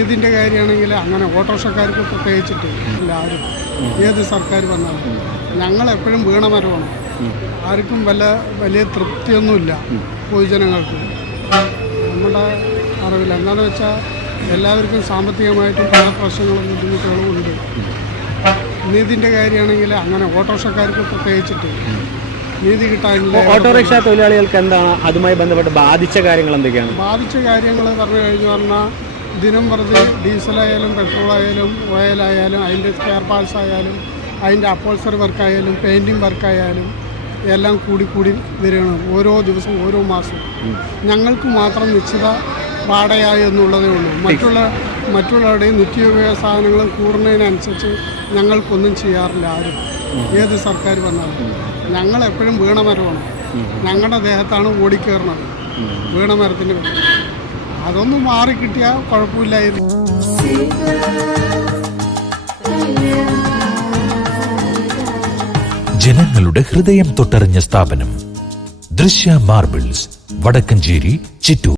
ഇതിൻ്റെ കാര്യമാണെങ്കിൽ അങ്ങനെ ഓട്ടോറിക്ഷക്കാർക്ക് പ്രത്യേകിച്ചിട്ട് എല്ലാവരും ഏത് സർക്കാർ വന്നാലും ഞങ്ങളെപ്പോഴും വീണമരമാണ്. ആർക്കും വലിയ തൃപ്തിയൊന്നുമില്ല പൊതുജനങ്ങൾക്ക്. നമ്മുടെ അറിവില്ല എന്താണെന്ന് വെച്ചാൽ എല്ലാവർക്കും സാമ്പത്തികമായിട്ടും പല പ്രശ്നങ്ങളും ബുദ്ധിമുട്ടുകളും ഉണ്ട്. നീതിൻ്റെ കാര്യമാണെങ്കിൽ അങ്ങനെ ഓട്ടോറിക്ഷക്കാർക്ക് പ്രത്യേകിച്ചിട്ട് നീതി കിട്ടാനില്ല. ഓട്ടോറിക്ഷ തൊഴിലാളികൾക്ക് എന്താണ് അതുമായി ബന്ധപ്പെട്ട് ബാധിച്ച കാര്യങ്ങൾ എന്തൊക്കെയാണ്? ബാധിച്ച കാര്യങ്ങൾ പറഞ്ഞു കഴിഞ്ഞു പറഞ്ഞാൽ ദിനം പ്രതി ഡീസലായാലും പെട്രോളായാലും ഓയിലായാലും അതിൻ്റെ സ്പെയർ പാർട്സ് ആയാലും അതിൻ്റെ അപ്പോൾസറി വർക്കായാലും പെയിൻറ്റിങ് വർക്കായാലും എല്ലാം കൂടി വരികയാണ് ഓരോ ദിവസവും ഓരോ മാസവും. ഞങ്ങൾക്ക് മാത്രം നിശ്ചിത വാടകയായി എന്നുള്ളതേ ഉള്ളൂ. മറ്റുള്ളവരുടെയും നിത്യോപയോഗ സാധനങ്ങൾ കൂടുന്നതിനനുസരിച്ച് ഞങ്ങൾക്കൊന്നും ചെയ്യാറില്ല ആരും. ഏത് സർക്കാർ വന്നാലും ഞങ്ങളെപ്പോഴും വീണമരമാണ്. ഞങ്ങളുടെ ദേഹത്താണ് ഓടിക്കയറുന്നത് വീണമരത്തിൻ്റെ. അതൊന്ന് മാറിക്കിട്ടിയാൽ കുഴപ്പമില്ലായിരുന്നു. ജനങ്ങളുടെ ഹൃദയം തൊട്ടറിഞ്ഞ സ്ഥാപനം ദൃശ്യ മാർബിൾസ്, വടക്കഞ്ചേരി, ചിറ്റൂർ.